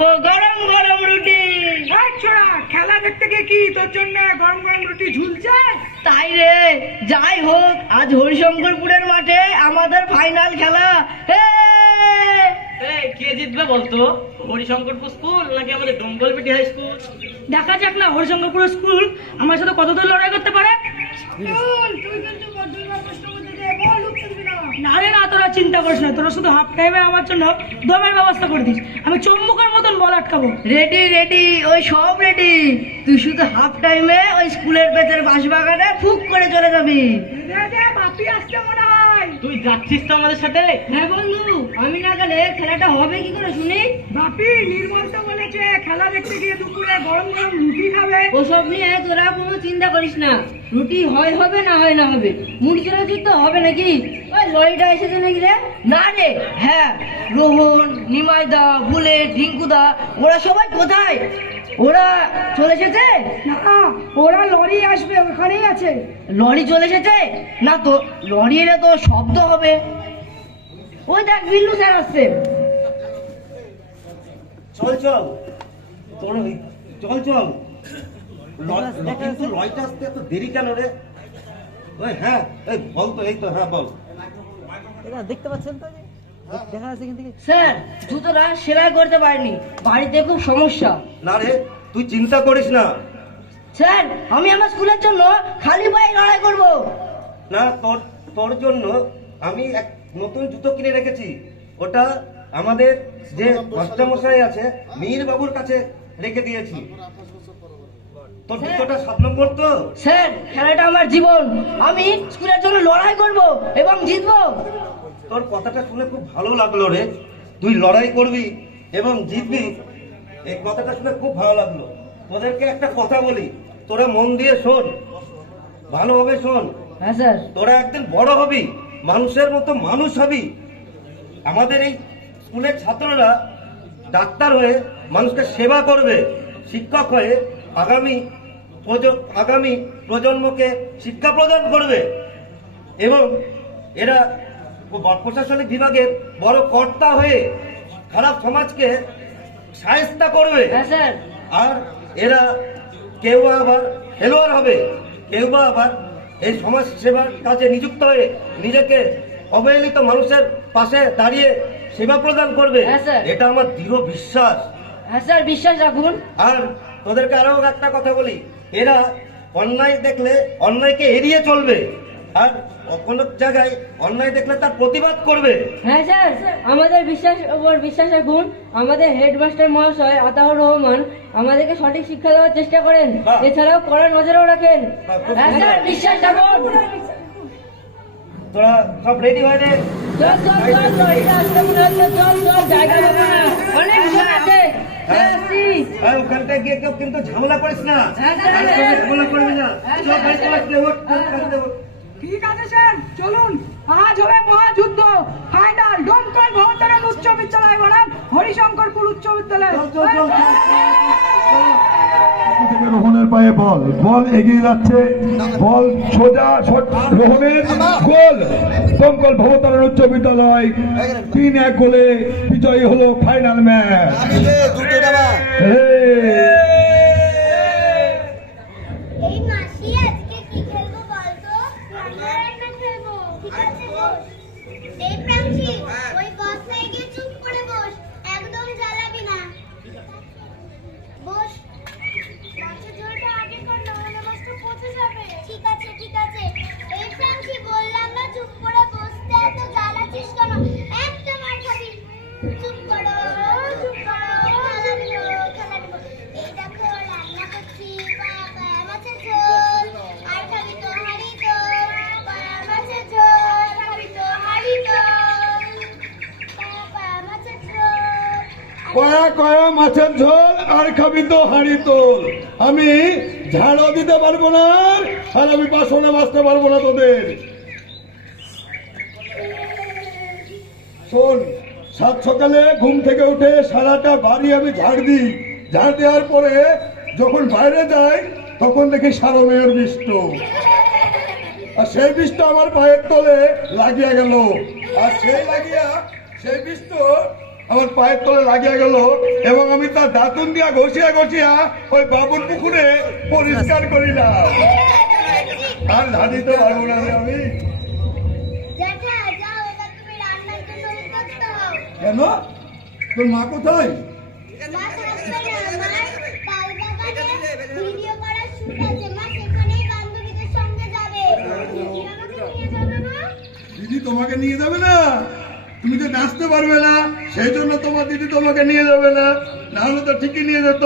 খাবো গরম গরম রুটি। ছোড়া, খেলা দেখতে গিয়ে কি তোর জন্য গরম গরম রুটি ঝুলছে? তাই রে, যাই হোক, আজ হরিশঙ্করপুরের মাঠে আমাদের ফাইনাল খেলা। হে কে জিতবে বলতো? হরিশঙ্করপুর স্কুল নাকি আমাদের ডোমকলপিটি হাই স্কুল? দেখা যাক না হরিশঙ্করপুর স্কুল আমার সাথে কতদূর লড়াই করতে পারে। না রে না, তোরা চিন্তা করিস না, তোরা শুধু হাফ টাইমে আমার জন্য দমের ব্যবস্থা করে দিস, আমি চম্মুকের মতন বল আটকাবো। রেডি রেডি, ওই সব রেডি। তুই শুধু হাফ টাইমে ওই স্কুলের পেছনের বাঁশবাগানে ফুক করে চলে যাবি। বাপি আসছে মনে হয়। তুই যাচ্ছিস তো আমাদের সাথে? হ্যাঁ বন্ধু, আমি না গেলে খেলাটা হবে কি করে শুনি? বাপি নির্মল তো বলেছে খেলা দেখতে গিয়ে দুপুরে গরম গরম রুটি খাবে। ওসব নিয়ে তোরা কোনো চিন্তা করিস না, রুটি হয় হবে না হয় না হবে, মুড়ি চোরাচুর তো হবে নাকি? ওই লরিটা এসেছে নাকি রে? না রে, হ্যাঁ, রোহন, নিমাইদা, বুলেট, রিঙ্কুদা, ওরা সবাই কোথায়? ওরা চলে এসেছে? না, ওরা লরি আসবে, ওখানেই আছে। লরি চলে এসেছে? না তো, লরি এলে তো শব্দ হবে। ওই দেখ, বিল্লু স্যার আসছে। চল চল তোর চল চল কিন্তু লয়টা আসতে এত দেরি কেন রে? ওই হ্যাঁ, এই বল তো, এই তো, হ্যাঁ বল। দেখতে পাচ্ছেন তো, দেখা যাচ্ছে এখান থেকে। স্যার, জুতোটা সেলাই করতে পারিনি, বাড়িতে খুব সমস্যা। না রে, তুই চিন্তা করিস না। স্যার, আমি আমার স্কুলের জন্য খালি পায়ে লড়াই করব। না, তোর তোর জন্য আমি এক নতুন জুতো কিনে রেখেছি। ওটা আমাদের যে মাস্টারমশাই আছে মীর বাবুর কাছে রেখে দিয়েছি। তোর জুতোটা 7 নম্বর তো? স্যার, খেলাটা আমার জীবন, আমি স্কুলের জন্য লড়াই করব এবং জিতবো। তোর কথাটা শুনে খুব ভালো লাগলো রে, তুই লড়াই করবি এবং জিতবি, এই কথাটা শুনে খুব ভালো লাগলো। তোদেরকে একটা কথা বলি, তোরা মন দিয়ে শোন, ভালোভাবে শোন। হ্যাঁ স্যার। তোরা একদিন বড় হবি, মানুষের মতো মানুষ হবি। আমাদের এই স্কুলের ছাত্ররা ডাক্তার হয়ে মানুষকে সেবা করবে, শিক্ষক হয়ে আগামী প্রজন্মকে শিক্ষা প্রদান করবে এবং এরা প্রশাসনিক বিভাগের বড় কর্তা হয়ে খারাপ সমাজকে শায়েস্তা করবে। হ্যাঁ স্যার। আর এরা কেউ আবার খেলোয়াড় হবে, কেউ বা আবার এই সমাজ সেবার কাজে নিযুক্ত হয়ে নিজেকে অবহেলিত মানুষের পাশে দাঁড়িয়ে সেবা প্রদান করবে। হ্যাঁ স্যার। এটা আমার দৃঢ় বিশ্বাস। হ্যাঁ স্যার, বিশ্বাস রাখুন। আর তোদেরকে আরো একটা কথা বলি, এরা অন্যায় দেখলে অন্যায়কে এড়িয়ে চলবে, আর কোনো জায়গায় অন্যায় দেখলে তার প্রতিবাদ করবে। হ্যাঁ স্যার, আমাদের বিশ্বাস রাখুন। আমাদের হেডমাস্টার মহাশয় আতাউর রহমান আমাদেরকে সঠিক শিক্ষা দেওয়ার চেষ্টা করেন, এছাড়াও কড়া নজরেও রাখেন। হ্যাঁ স্যার, বিশ্বাস রাখুন। তোরা সব রেডি হয়ে নে। চল চল চল, লরিটা আসতে মনে হচ্ছে, চল চল, জায়গা পাবো না, অনেক ভোট আছে। আর ওখানটা গিয়ে কেউ কিন্তু ঝামেলা করিস না। হ্যাঁ স্যার। আর সঙ্গে ঝামেলা করবি না। চল গাড়িতে বসতে ওঠ, গাড়িতে ওঠ। ঠিক আছে স্যার, চলুন, আজ হবে মহাযুদ্ধ, ফাইনাল ডোমকল ভবতারণ উচ্চ বিদ্যালয় বনাম হরিশঙ্করপুর উচ্চ বিদ্যালয়। চল চল চল থেকে রোহনের পায়ে বল, বল এগিয়ে যাচ্ছে, বল সোজা রোহনের গোল। দমকল ভবতারণ উচ্চ বিদ্যালয় 3-1 গোলে বিজয়ী হলো ফাইনাল ম্যাচ। এই মাসি আজকে কি খেলবো বলতো? রান্না খেলবো। ঠিক আছে বস। এই প্রাংশি, ওই বসায় গিয়ে চুপ করে বস, একদম জ্বালাবি না। বস। মাছের ঝোলটা আগে কর, নাহলে মাছটা পচে যাবে। ঠিক আছে ঠিক আছে। এই প্রাংশি, বললাম না চুপ করে বসতে, এত জ্বালাচ্ছিস কেন? একটা মার খাবি। চুপ করো চুপ করো, খেলা নিবো খেলা নিবো। এই দেখো রান্না করছি, বাবা মাছের ঝোল, আর খাবি তো হাঁড়ি তোল। বাবা মাছের ঝোল, খাবি তো হাঁড়ি তোল। বাবা মাছের ঝোল। কয়া কয়া মাছের ঝোল আর খাবি তো হাঁড়ি তোল। আমি ঝাড়ও দিতে পারবো না, আর আমি বাসনে বাঁচতে পারবো না তোদের। শোন, সাত সকালে ঘুম থেকে উঠে সারাটা বাড়ি আমি ঝাড় দিই, ঝাড় দেওয়ার পরে যখন বাইরে যাই তখন দেখি সারা মেয়ের বিষ্ট, আর সেই বিষটা আমার পায়ের তলে লাগিয়া গেল, আর সেই বিষ্ট আমার পায়ের তলে লাগিয়ে গেল এবং আমি তার দাঁতুন দিয়া ঘষিয়া ঘষিয়া ওই বাবুর পুকুরে পরিষ্কার করিলাম। আর ধানিতে পারবো না রে আমি। জ্যাঠা যাও এবার তুমি রান্নার জন্য উদ্যত হও। কেন? তোর মা কোথায়? মা থাকবে না, মার বাগানে ভিডিও করার শুট আছে, মা সেখানেই বান্ধবীদের সঙ্গে যাবে। দিদি আমাকে নিয়ে যাবে না? দিদি তোমাকে নিয়ে যাবে না? তুমি তো নাচতে পারবে না, সেই জন্য তোমার দিদি তোমাকে নিয়ে যাবে না, না হলে তো ঠিকই নিয়ে যেত।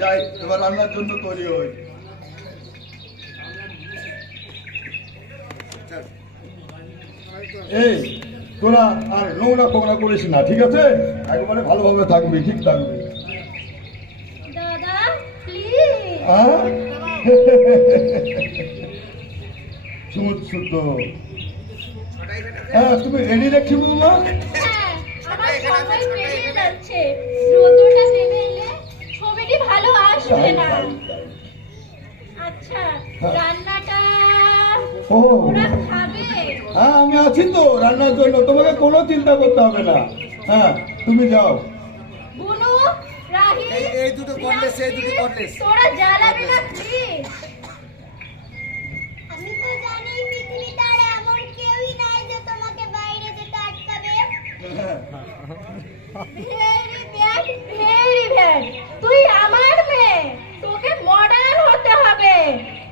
যাই, এবার রান্নার জন্য তৈরি হই। এই তোরা আর নোংরা ফোংরা করিস না, ঠিক আছে? একবারে ভালোভাবে থাকবি, ঠিক থাকবি। দাদা প্লিজ। হ্যাঁ? শুদ্ধ। হ্যাঁ, তুমি রেডি রাখছি বৌমা? হ্যাঁ, আমার সময় পেরিয়ে যাচ্ছে, রোদটা নেমে এলে ছবিটি ভালো আসবে না। আচ্ছা রান্নাটা ও ওরা খাবে? হ্যাঁ, আমি আছি তো রান্নার জন্য, তোমাকে কোনো চিন্তা করতে হবে না। হ্যাঁ, তুমি যাও। বুনু, রাহি, এই দুটো কর্নেস, এই দুটো কর্নেস। তোরা জ্বালাবি না প্লিজ। আমি তো জানি পৃথিবীতে আর এমন কেউই নাই যে তোমাকে বাইরে যেতে আটকাবে। Very bad, very bad. তুই আমার মেয়ে, তোকে মডার্ন হতে হবে।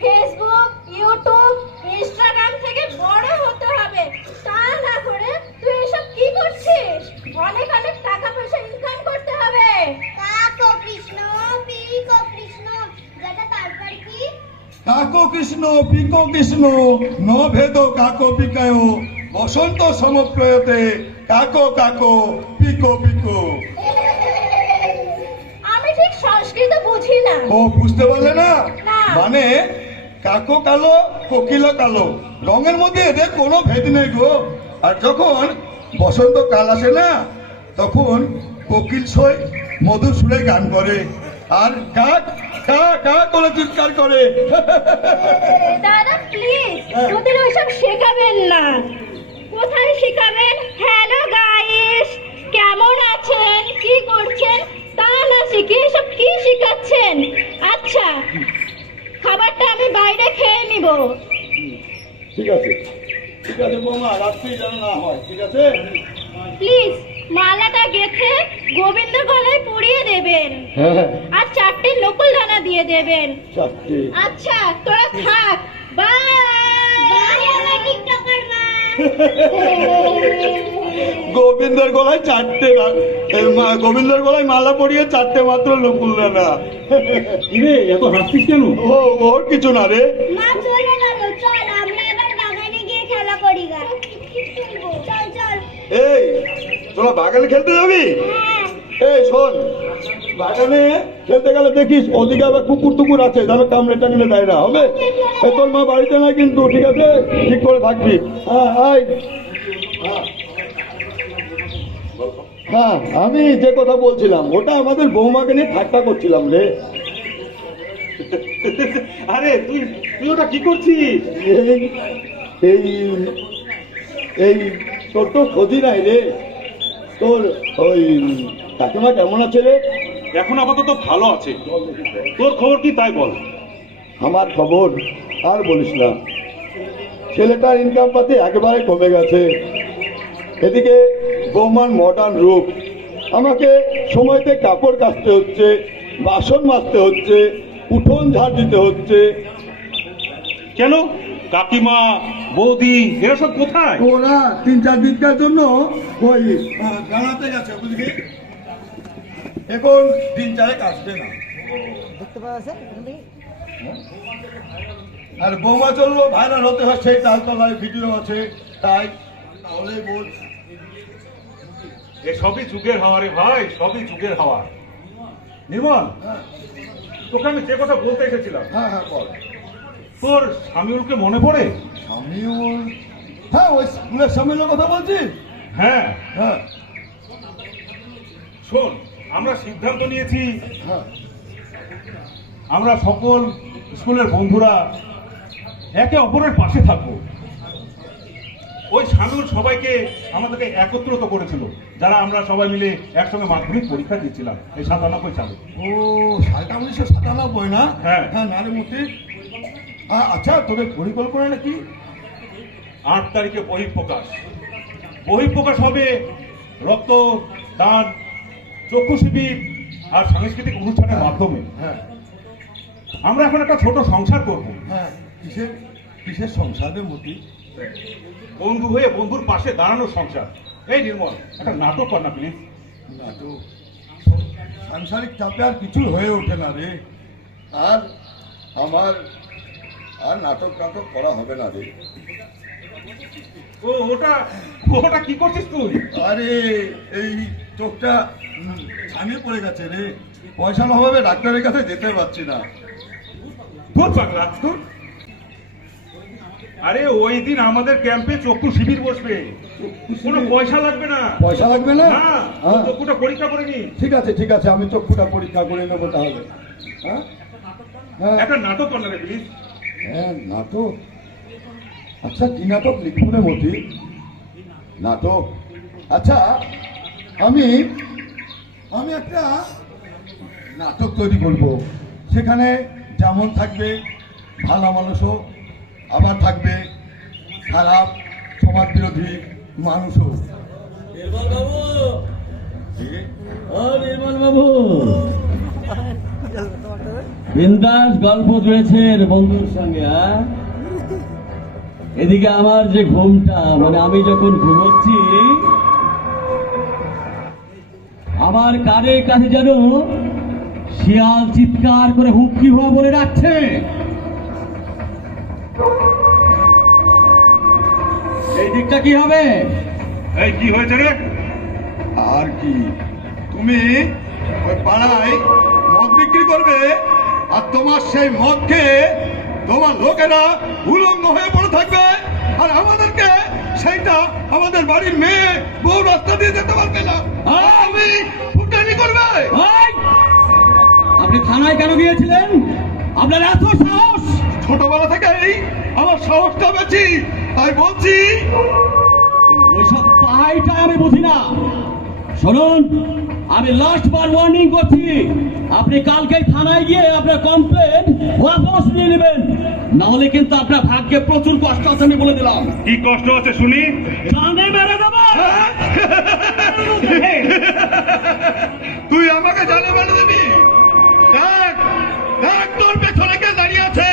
ফেসবুক, ইউটিউব, ইনস্টাগ্রাম থেকে বড় হতে হবে। তা না করে তুই এসব কি করছিস? অনেক অনেক টাকা পয়সা ইনকাম করতে হবে। কাকো কৃষ্ণ, পিকো কৃষ্ণ, যেটা তারপর কি? কাকো কৃষ্ণ পিকো কৃষ্ণ ন ভেদ কাকো পিকায় বসন্ত সমপ্রয়তে কাকো কাকো পিকো পিকো। আমি ঠিক সংস্কৃত বুঝি না। ও বুঝতে পারলে না? না। মানে কাকো কালো কোকিল কালো, রঙের মধ্যে এদের কোনো ভেদ নেই গো। আর যখন বসন্তকাল আসে না, তখন কোকিল সই মধুর সুরে গান করে আর কাক কা কা করে চিৎকার করে। দাদা প্লিজ ওদের ওইসব শেখাবেন না। কোথায় শেখাবেন? হ্যালো গাইস, কেমন আছেন, কি করছেন তা না শিখিয়ে এসব কি শেখাচ্ছেন? আচ্ছা খাবারটা আমি বাইরে খেয়ে নিব। ঠিক আছে, ঠিক আছে বৌমা, রাত্রি যেন না হয়, ঠিক আছে? প্লিজ মালাটা গেথে গোবিন্দ গলায় পরিয়ে দেবেন হ্যাঁ, আর 4টে নকুল দানা দিয়ে দেবেন। চারটে। আচ্ছা তোরা থাক, বাই বাই আমার টিকটকার মা। গোবিন্দের গলায় চারটে গোবিন্দের গলায় মালা পরিয়ে চারটে মাত্র নকুল দানা। কিরে এত হাসছিস কেন? ও ওর কিছু না রে। মা চলে গেল, চল আমরা এবার বাগানে গিয়ে খেলা করি গা। চল চল। এই তোরা বাগানে খেলতে যাবি? এই শোন, বাগানে খেলতে গেলে দেখিস ওদিকে আবার কুকুর টুকুর আছে, যেন কামড়ে টাঙলে দেয় না, হবে? এ তোর মা বাড়িতে না কিন্তু, ঠিক আছে? ঠিক করে থাকবি। হ্যাঁ আয়। হ্যাঁ, আমি যে কথা বলছিলাম ওটা আমাদের বৌমাকে নিয়ে ঠাট্টা করছিলাম রে। আরে তুই তুই ওটা কি করছিস? এই এই এই তোর তো খোঁজই নাই রে। তোর ওই কাকিমা কেমন আছে রে? এখন আপাতত ভালো আছে। তোর খবর কি তাই বল। আমার খবর আর বলিস না, ছেলেটার ইনকাম পাতি একেবারে কমে গেছে। এদিকে বৌমার মডার্ন রূপ, আমাকে সময়তে কাপড় কাচতে হচ্ছে, বাসন মাজতে হচ্ছে, উঠোন ঝাড় দিতে হচ্ছে। কেন কাকিমা বৌদি এরা সব কোথায়? ওরা 3-4 দিনকার জন্য ওই বেড়াতে গেছে, বুঝলি? এখন 3-4 আসবে না। দেখতে পাওয়া যাচ্ছে এখান থেকে? আর বৌমা চললো ভাইরাল হতে হয়, সেই তালতলায় ভিডিও আছে, তাই তাহলে বল। এ সবই যুগের হাওয়া রে ভাই, সবই যুগের হাওয়া। নির্মল, তোকে আমি যে কথা বলতে এসেছিলাম, হ্যাঁ হ্যাঁ বল। তোর স্বামীউলকে মনে পড়ে? স্বামীউল? হ্যাঁ, ওই স্কুলের স্বামীউলের কথা বলছিস? হ্যাঁ হ্যাঁ শোন, আমরা সিদ্ধান্ত নিয়েছি হ্যাঁ। আমরা সকল স্কুলের বন্ধুরা একে অপরের পাশে থাকবো। ওই শামিউল সবাইকে আমাদেরকে একত্রিত করেছিল, যারা আমরা সবাই মিলে একসঙ্গে মাধ্যমিক পরীক্ষা দিচ্ছিলাম এই 97 সালে। ও সালটা 1997 না? হ্যাঁ। হ্যাঁ নারীমূর্তি। আচ্ছা তোদের পরিকল্পনাটা কি? 8 তারিখে বহিঃপ্রকাশ। বহিঃপ্রকাশ হবে রক্তদান, চক্ষু শিবির আর সাংস্কৃতিক অনুষ্ঠানের মাধ্যমে। হ্যাঁ আমরা এখন একটা ছোট সংসার করব। হ্যাঁ কিসের কিসের সংসারের মতি? বন্ধু হয়ে বন্ধুর পাশে দাঁড়ানোর সংসার। এই নির্মল, একটা নাটক কর না প্লিজ। নাটক? সাংসারিক চাপে আর কিছু হয়ে ওঠে না রে। আর আমার আর নাটক নাটক করা হবে না রে। ও ওটা ওটা কি করছিস তুই? আরে এই চোখটা ছানিয়ে পড়ে গেছে রে, পয়সার অভাবে ডাক্তারের কাছে যেতে পারছি না। ধুর পাগলা, ধুর। আরে ওই দিন আমাদের ক্যাম্পে চক্ষু শিবির বসবে, কোনো পয়সা লাগবে না। পয়সা লাগবে না? না, হ্যাঁ। চক্ষুটা পরীক্ষা করে নি। ঠিক আছে ঠিক আছে, আমি চক্ষুটা পরীক্ষা করে নেবো তাহলে। হ্যাঁ হ্যাঁ একটা নাটক কর না রে প্লিজ। হ্যাঁ নাটক? আচ্ছা কি নাটক লিখবো রে মতি? নাটক? আচ্ছা আমি আমি একটা নাটক তৈরি করব, সেখানে যেমন থাকবে ভালো মানুষও, আবার থাকবে খারাপ সমাজ বিরোধী মানুষও। বিন্দাস গল্প জুড়েছেন বন্ধুর সঙ্গে। এদিকে আমার যে ঘুমটা, মানে আমি যখন ঘুমোচ্ছি আমার কানের কাছে যেন শিয়াল চিৎকার করে হুক্কি হওয়া বলে ডাকছে। এই দিকটা কি হবে? এই কি হয়েছে রে? আর কি, তুমি ওই পাড়ায় মদ বিক্রি করবে, আর তোমার সেই মদ খেয়ে তোমার লোকেরা উলঙ্গ হয়ে পড়ে থাকবে, আর আমাদেরকে সেইটা আমাদের বাড়ির মেয়ে বউ রাস্তা দিয়ে যেতে পারবে না। আমি ফুটানি করবে। এই! আপনি থানায় কেন গিয়েছিলেন? আপনার এত সাহস? ছোটবেলা থেকেই আমার সাহসটা বেশি, তাই বলছি। ওইসব তাইটা আমি বুঝি না। শুনুন, আমি লাস্ট বার ওয়ার্নিং করছি, আপনি কালকেই থানায় গিয়ে আপনার কমপ্লেন ওয়াপস নিয়ে নেবেন, নাহলে কিন্তু আপনার ভাগ্যে প্রচুর কষ্ট আছে আমি বলে দিলাম। কি কষ্ট আছে শুনি? জানে মেরে দেবো। তুই আমাকে জানে মেরে দিবি? দেখ দেখ তোর পেছনে কে দাঁড়িয়ে আছে,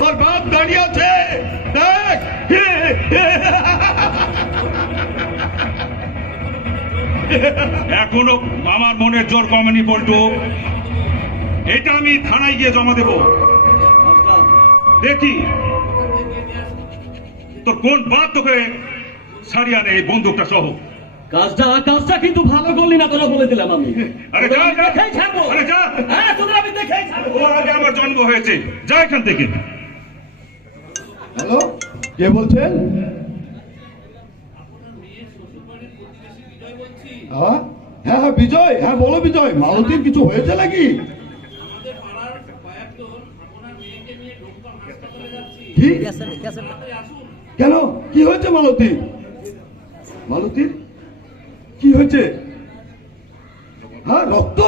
তোর বাপ দাঁড়িয়ে আছে, দেখ। এখনো আমার মনের জোর কমেনি পল্টু। এটা আমি থানায় গিয়ে জমা দেব। দেখি তোর কোন বাপ তোকে ছাড়িয়ে আনে এই বন্দুকটা সহ। কাজটা কিন্তু ভালো করলি না, তোরা বলে দিলাম আমি। আরে যা যা, দেখেই ছাড়বো। আরে যা। হ্যাঁ, তোদের আমি দেখেই ছাড়বো। ওর আগে আমার জন্ম হয়েছে, যা এখান থেকে। হ্যালো, কে বলছেন? হ্যাঁ হ্যাঁ বিজয়, হ্যাঁ বলো বিজয়, মালতীর কিছু হয়েছে নাকি? কি? কেন কি হয়েছে মালতী? মালতীর কি হয়েছে? হ্যাঁ রক্ত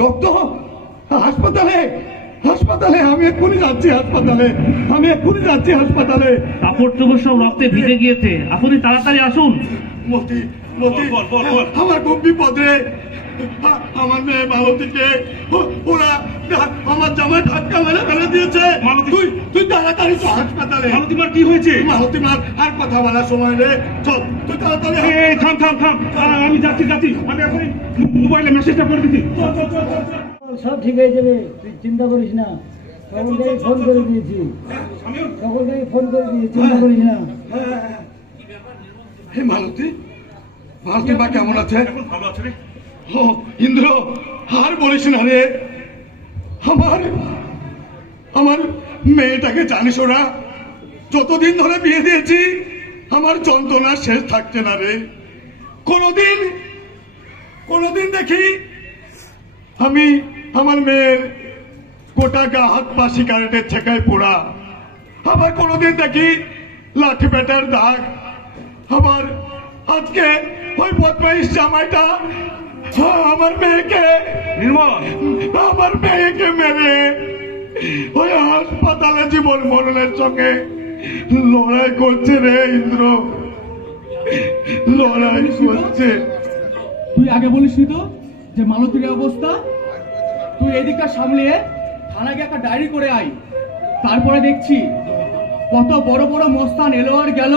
রক্ত হাসপাতালে হাসপাতালে আমি এক্ষুনি যাচ্ছি হাসপাতালে, আমি এক্ষুনি যাচ্ছি হাসপাতালে। কাপড় চোপড় সব রক্তে ভিজে গিয়েছে, আপনি তাড়াতাড়ি আসুন। মতি মতি, বল, বল, বল। আমার খুব বিপদ রে। আমার মেয়ে মালতীকে ওরা আমার জামাই ধাক্কা মেরে ফেলে দিয়েছে। মালতী, তুই তাড়াতাড়ি চল হাসপাতালে। মালতী মার কি হয়েছে? মালতী মার আর কথা বলার সময় রে, চল তুই তাড়াতাড়ি। এই থাম থাম থাম, আমি যাচ্ছি যাচ্ছি, আমি এখন মোবাইলে মেসেজটা করে দিচ্ছি। চল চল চল চল চল। সব ঠিক হয়ে যাবে, তুই চিন্তা করিস না। সকলকে ফোন করে দিয়েছি, শামিউল, সকলকে ফোন করে দিয়েছি, চিন্তা করিস না। হে মালতী, মালতী মা কেমন আছে? এখন ভালো আছে রে? ও ইন্দ্র, আর বলিস না রে। আমার আমার মেয়েটাকে জানিস, ওরা যতদিন ধরে বিয়ে দিয়েছি আমার যন্ত্রণা শেষ থাকছে না রে। কোনদিন দেখি আমি আমার মেয়ের গোটা গা হাত পা সিগারেটের ছেঁকায় পোড়া, আবার কোনদিন দেখি লাঠি পেটার দাগ। আবার আজকে ওই বদমাইশ জামাইটা আমার মেয়েকে মেরে ওই হাসপাতালে জীবন মরণের সঙ্গে লড়াই করছে রে ইন্দ্র, লড়াই করছে। তুই আগে বলিসনি তো যে মালতীর এই অবস্থা? তুই এদিকটা সামলিয়ে থানায় গিয়ে একটা ডায়েরি করে আয়। তারপরে দেখছি কত বড় বড় মস্তান এলো আর গেল।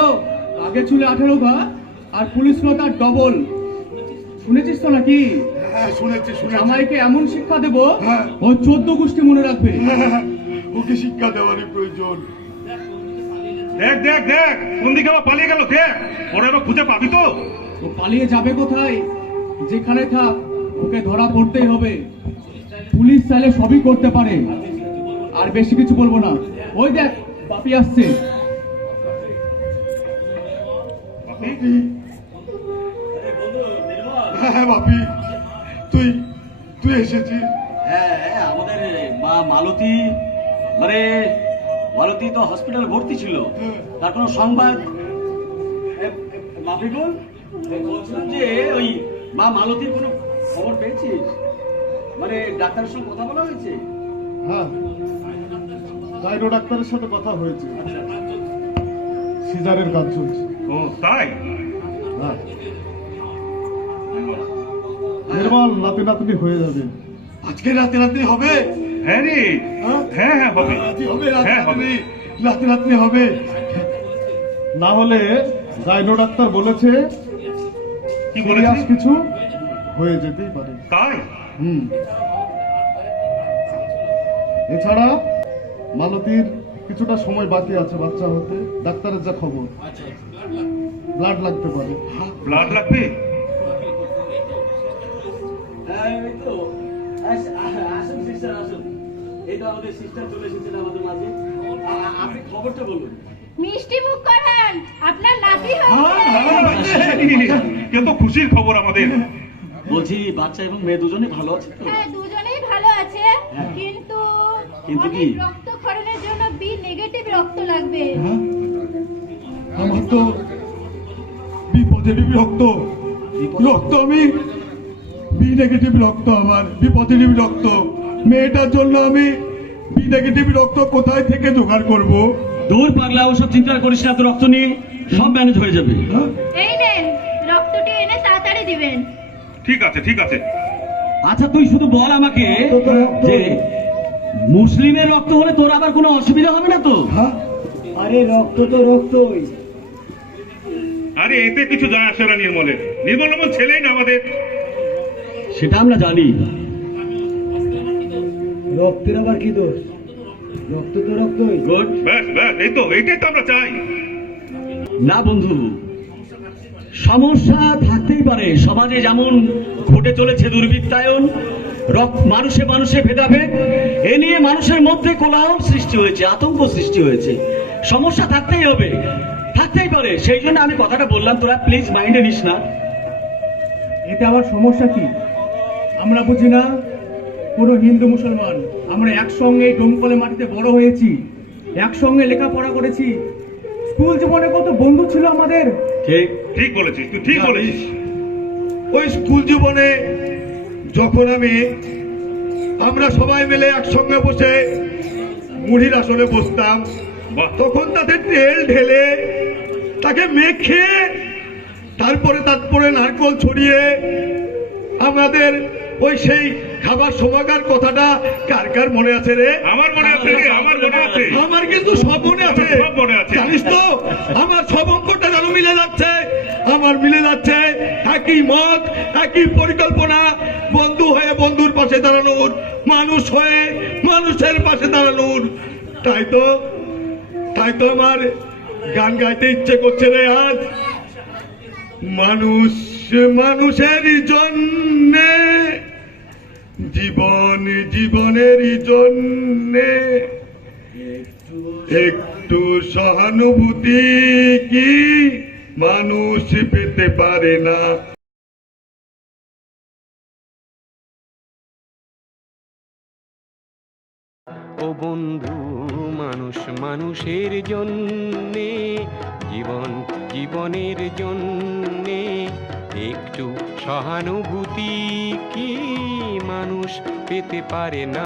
আগে চুলে 18 ঘা আর পুলিশ তার ডবল। শুনেছিস তো নাকি? হ্যাঁ শুনেছি। জামাইকে এমন শিক্ষা দেবো হ্যাঁ। ও 14 গোষ্ঠী মনে রাখবে। ওকে শিক্ষা দেওয়ারই প্রয়োজন। দেখ দেখ দেখ কোন দিকে আবার পালিয়ে গেল, দেখ ওরা এবার খুঁজে পাবি তো? ও পালিয়ে যাবে কোথায়? যেখানে থাক ওকে ধরা পড়তেই হবে। পুলিশ চাইলে সবই করতে পারে। আর বেশি কিছু বলবো না। ওই দেখ পাপি আসছে। হ্যাঁ বাপি, তুই এসেছিস? হ্যাঁ, আমাদের মা মালতী, মানে মালতী তো হসপিটালে ভর্তি ছিল। তার কোনো সংবাদ মাফিকুল বলছিলাম যে ওই মা মালতীর কোনো খবর পেয়েছিস? মানে ডাক্তারের সঙ্গে কথা বলা হয়েছে? হ্যাঁ, গাইরো ডাক্তারের সাথে কথা হয়েছে। সিজারের কাজ চলছে। ও তাই? হ্যাঁ, নির্মল নাতি নাতনি হয়ে যাবে। আজকে নাতি নাতনি হবে? হ্যাঁ রে, হ্যাঁ হ্যাঁ হবে, হ্যাঁ হবে, নাতি নাতনি হবে। না হলে গাইরো ডাক্তার বলেছে কি বলেছিস? কিছু হয়ে যেতেই পারে। তাই? এছাড়া মালতীর কিছুটা সময় বাকি আছে বাচ্চা হতে। ডাক্তারের যা খবর, ব্লাড লাগতে পারে। ব্লাড লাগবে? আসুন সিস্টার, আসুন। এই তো আমাদের সিস্টার চলে এসেছেন আমাদের মাঝে। আপনি খবরটা বলুন। মিষ্টি মুখ করান, আপনার নাতি কে তো খুশির খবর আমাদের। বলছি বাচ্চা এবং মেয়ে দুজনে ভালো আছে তো? হ্যাঁ, দুজনেই ভালো আছে, কিন্তু কিন্তু কি? অনেক রক্তক্ষরণের জন্য বি নেগেটিভ রক্ত লাগবে। আমার তো বি পজিটিভ রক্ত। আমি বি নেগেটিভ রক্ত, আমার বি পজিটিভ রক্ত। মেয়েটার জন্য আমি বি নেগেটিভ রক্ত কোথায় থেকে জোগাড় করব? দূর পাগলা, ওসব চিন্তা করিস না। তো রক্ত নিয়ে সব ম্যানেজ হয়ে যাবে। এই নেন, রক্তটি এনে তাড়াতাড়ি দিবেন। ঠিক আছে ঠিক আছে। আচ্ছা তুই শুধু বল আমাকে যে মুসলিমের রক্ত হলে তোর আবার কোনো অসুবিধা হবে না তো? আরে রক্ত তো রক্তই। আরে এতে কিছু যায় আসে না নির্মলের। নির্মল আমার ছেলেই না আমাদের। সেটা আমরা জানি। রক্তের আবার কি দোষ? রক্ত তো রক্তই। গুড। ব্যাস ব্যাস, এই তো এইটাই তো আমরা চাই। না বন্ধু, সমস্যা থাকতেই পারে। সমাজে যেমন ঘটে চলেছে দুর্বৃত্তায়ন, মানুষে মানুষে ভেদাভেদ, এ নিয়ে মানুষের মধ্যে কোলাহল সৃষ্টি হয়েছে, আতঙ্ক সৃষ্টি হয়েছে। সমস্যা থাকতেই হবে, থাকতেই পারে। সেই জন্য আমি কথাটা বললাম, তোরা প্লিজ মাইন্ডে নিস না। এতে আবার সমস্যা কি? আমরা বুঝি না পুরো হিন্দু মুসলমান আমরা একসঙ্গে ডোমকলে মাটিতে বড় হয়েছি, একসঙ্গে লেখাপড়া করেছি, স্কুল জীবনে কত বন্ধু ছিল আমাদের। ঠিক ঠিক বলেছিস, তুই ঠিক বলেছিস। ওই স্কুল জীবনে যখন আমরা সবাই মিলে একসঙ্গে বসে মুড়ির আসনে বসতাম, তখন তাতে তেল ঢেলে তাকে মেখে তারপরে নারকল ছড়িয়ে আমাদের ওই সেই খাবার সমাগার কথাটা কার কার মনে আছে রে? আমার মনে আছে রে, আমার মনে আছে। আমার কিন্তু সব মনে আছে, সব মনে আছে। জানিস তো আমার সব অঙ্কটা যেন মিলে যাচ্ছে। আমার মিলে যাচ্ছে একই মত, একই পরিকল্পনা, বন্ধু হয়ে বন্ধুর পাশে দাঁড়ানোর, মানুষ হয়ে মানুষের পাশে দাঁড়ানোর। তাই তো আমার গান গাইতে ইচ্ছে করছে রে আজ। মানুষ মানুষের জন্যে, জীবনের জন্যে একটু সহানুভূতি কি মানুষ পেতে পারে না? ও বন্ধু মানুষ মানুষ মানুষের জন্যে, জীবন জীবনের জন্যে একটু সহানুভূতি কি মানুষ পেতে পারে না?